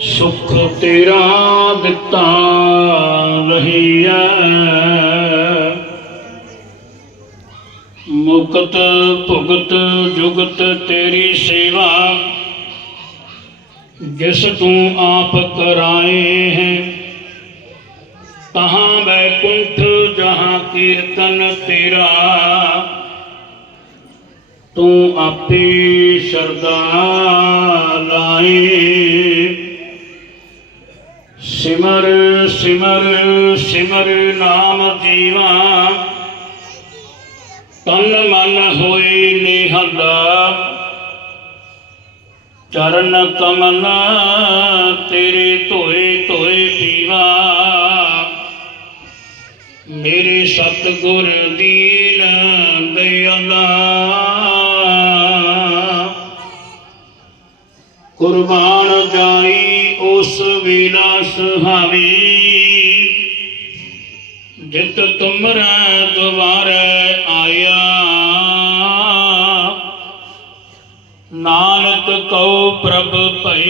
ਸੁਖ ਤੇਰਾ ਦਿੱਤਾ ਰਹੀਐ ਮੁਕਤ ਭੁਗਤ ਜੁਗਤ ਤੇਰੀ ਸੇਵਾ, ਜਿਸ ਤੂੰ ਆਪ ਕਰਾਏ ਹੈ। ਤਹਾਂ ਬੈਕੁੰਠ ਜਹਾਂ ਕੀਰਤਨ ਤੇਰਾ, ਤੂੰ ਆਪੇ ਸ਼ਰਦਾ ਲਾਏ। ਸਿਮਰ ਸਿਮਰ ਸਿਮਰ ਨਾਮ ਜੀਵਾ। ਤਨ ਮਨ ਹੋਏ ਨਿਹਲਾ। ਚਰਨ ਕਮਲ ਤੇਰੇ ਧੋਏ ਧੋਏ ਪੀਵਾ ਮੇਰੇ ਸਤਿਗੁਰ ਦੀਨ ਦਇਆਲਾ। ਕੁਰਬਾਨ ਜਾਈ ਉਸ ਵੇਲਾ ਸੁਹਾਵੀ ਜਿਤ ਤੁਮਰਾ ਦੁਬਾਰੇ ਆਇਆ। ਨਾਨਕ ਕਉ ਪ੍ਰਭ ਭਈ